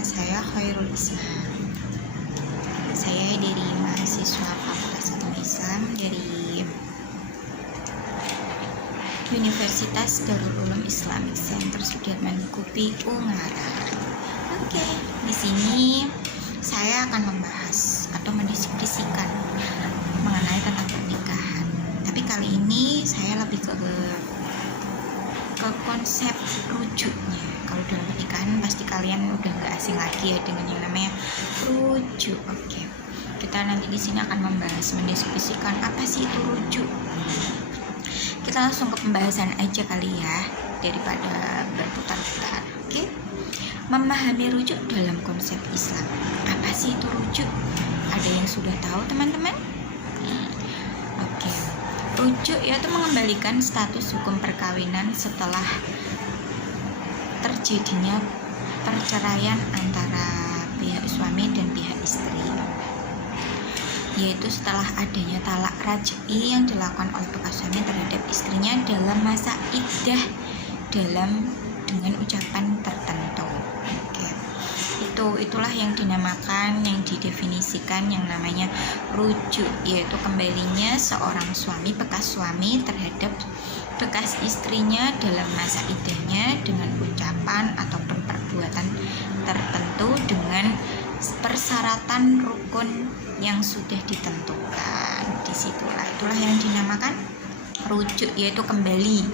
nama saya Khairul Islam. Saya dari mahasiswa Fakultas Ilmu Islam dari Universitas Darul Ulum Islamic Center Sudirman Kupi Ungaran. Oke, di sini saya akan membahas atau mendiskusikan mengenai tentang pernikahan. Tapi kali ini saya lebih ke konsep rujuknya. Kalau dalam pernikahan pasti kalian udah nggak asing lagi ya dengan yang namanya rujuk. Oke, kita nanti di sini akan membahas, mendiskusikan apa sih itu rujuk. Kita langsung ke pembahasan aja kali ya, daripada berputar-putar. Oke, memahami rujuk dalam konsep Islam. Apa sih itu rujuk? Ada yang sudah tahu teman-teman? Oke, rujuk yaitu mengembalikan status hukum perkawinan setelah terjadinya perceraian antara pihak suami dan pihak istri, yaitu setelah adanya talak raj'i yang dilakukan oleh bekas suami terhadap istrinya dalam masa iddah dengan ucapan tertentu. Itulah yang dinamakan, yang didefinisikan yang namanya rujuk, yaitu kembalinya seorang suami, bekas suami terhadap bekas istrinya dalam masa iddahnya dengan ucapan ataupun perbuatan tertentu dengan persyaratan rukun yang sudah ditentukan. Itulah yang dinamakan rujuk, yaitu kembali.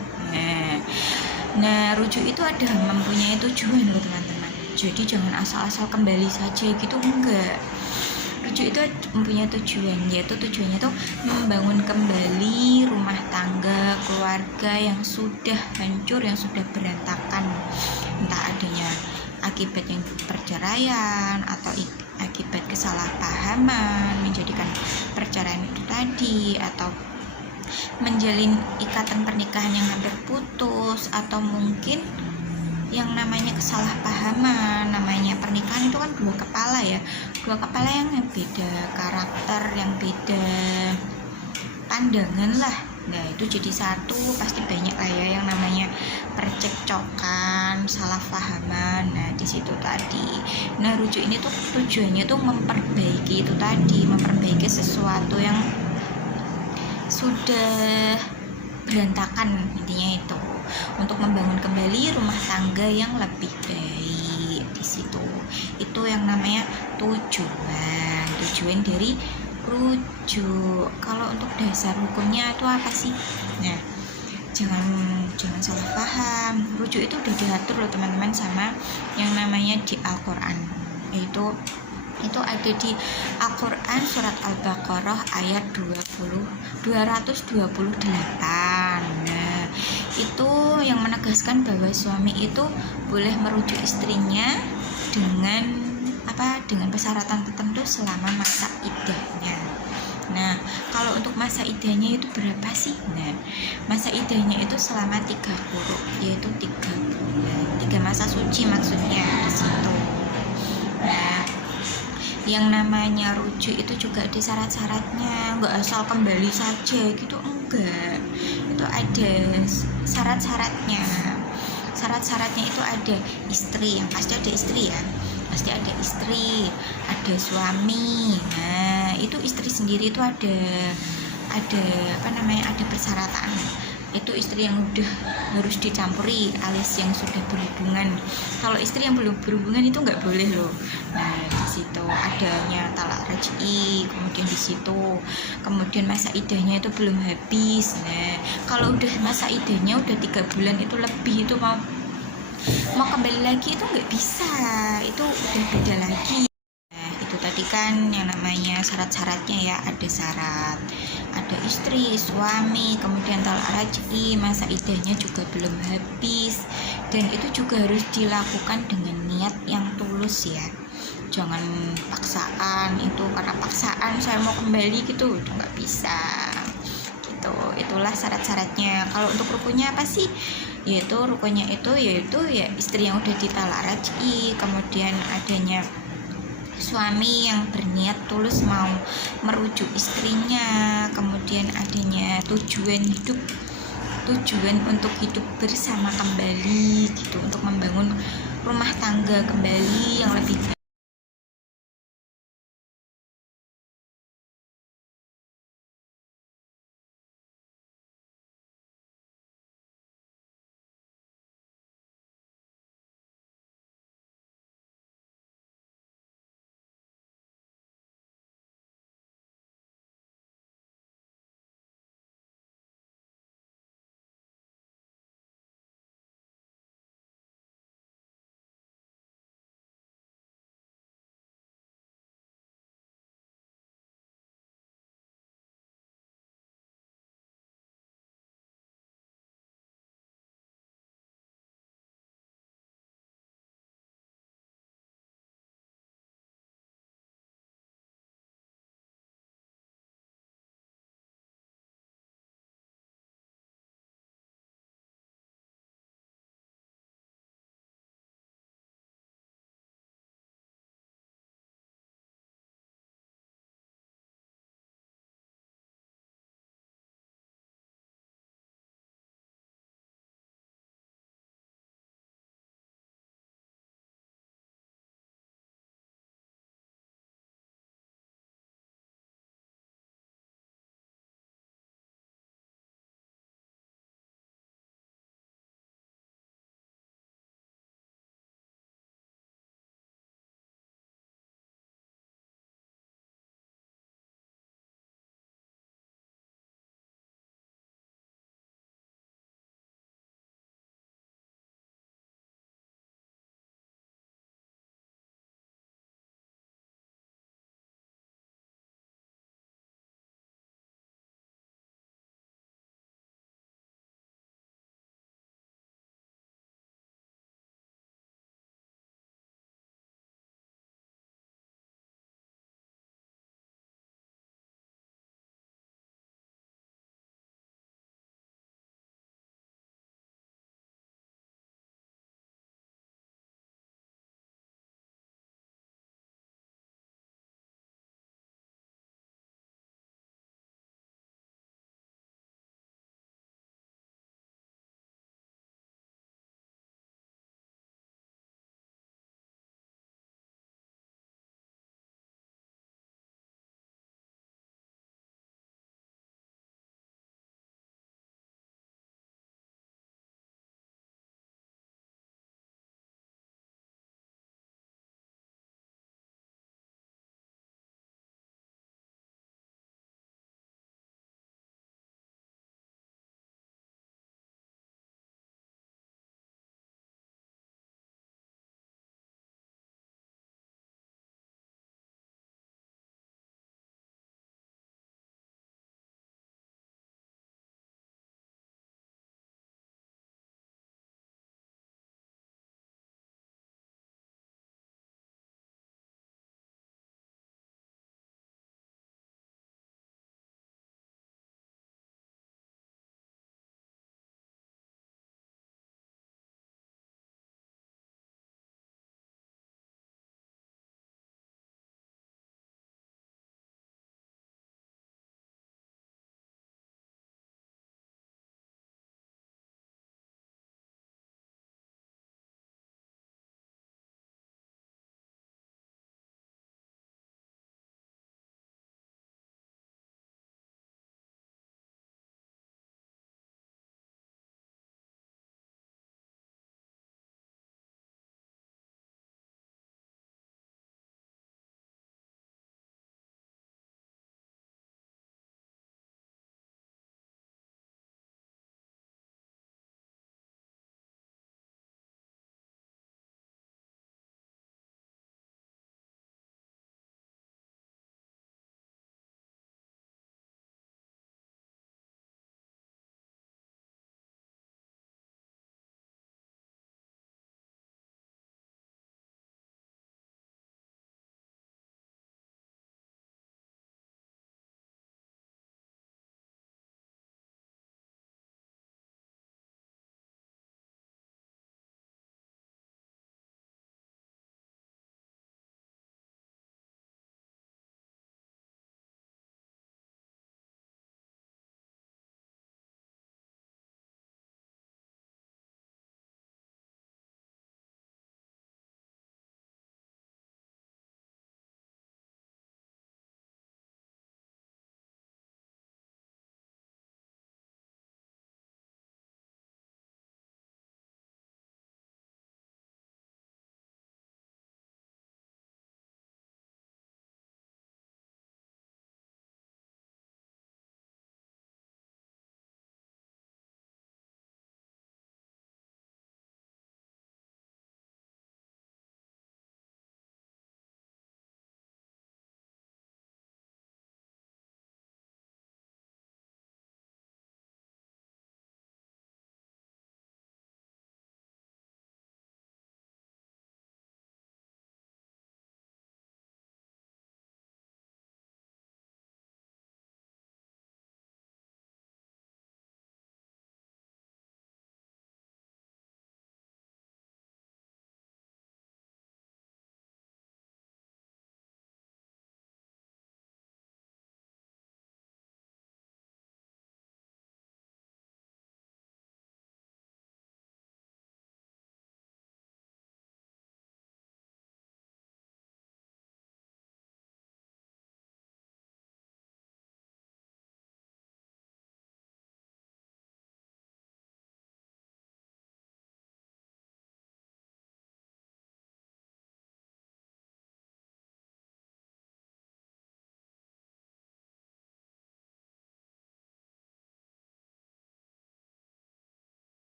Nah, rujuk itu ada mempunyai tujuan loh teman-teman. Jadi jangan asal-asal kembali saja gitu, enggak. Rujuk itu mempunyai tujuan, yaitu tujuannya itu membangun kembali rumah tangga, keluarga yang sudah hancur, yang sudah berantakan, entah adanya akibat yang perceraian atau akibat kesalahpahaman menjadikan perceraian itu tadi, atau menjalin ikatan pernikahan yang hampir putus, atau mungkin yang namanya kesalahpahaman. Namanya pernikahan itu kan dua kepala yang beda karakter, yang beda pandangan lah. Nah, itu jadi satu, pasti banyak lah ya yang namanya percekcokan, salah pahaman. Nah, di situ tadi. Nah, rujuk ini tuh tujuannya tuh memperbaiki itu tadi, memperbaiki sesuatu yang sudah berantakan, intinya itu, untuk membangun kembali rumah tangga yang lebih baik. Di situ itu yang namanya tujuan dari rujuk. Kalau untuk dasar hukumnya itu apa sih? Nah, jangan salah paham, rujuk itu udah diatur loh teman-teman sama yang namanya di Al-Quran, yaitu itu ada di Al-Quran surat Al-Baqarah ayat 228. Nah, itu yang menegaskan bahwa suami itu boleh merujuk istrinya dengan persyaratan tertentu selama masa iddahnya. Nah, kalau untuk masa iddahnya itu berapa sih? Nah, masa iddahnya itu selama 3 quru, yaitu 3 bulan, 3 masa suci maksudnya di situ. Nah, yang namanya rujuk itu juga ada syarat-syaratnya, nggak asal kembali saja gitu, enggak. Itu ada syarat-syaratnya. Syarat-syaratnya itu ada istri, yang pasti ada istri ya, pasti ada istri, ada suami. Nah, itu istri sendiri itu ada persyaratan. Itu istri yang udah harus dicampuri alias yang sudah berhubungan. Kalau istri yang belum berhubungan itu nggak boleh loh. Nah, di situ adanya talak raj'i, kemudian di situ kemudian masa iddahnya itu belum habis. Nah, kalau udah masa iddahnya udah 3 bulan itu lebih, itu mau kembali lagi itu nggak bisa, itu udah beda lagi. Nah, itu tadi kan yang namanya syarat-syaratnya ya, ada syarat, ada istri, suami, kemudian talak raj'i, masa iddahnya juga belum habis, dan itu juga harus dilakukan dengan niat yang tulus ya. Jangan paksaan, itu karena paksaan saya mau kembali gitu, itu nggak bisa gitu. Itulah syarat-syaratnya. Kalau untuk rukunnya apa sih? Yaitu rukunnya itu ya istri yang udah ditalak raj'i, kemudian adanya suami yang berniat tulus mau merujuk istrinya, kemudian adanya tujuan hidup tujuan untuk hidup bersama kembali gitu, untuk membangun rumah tangga kembali yang lebih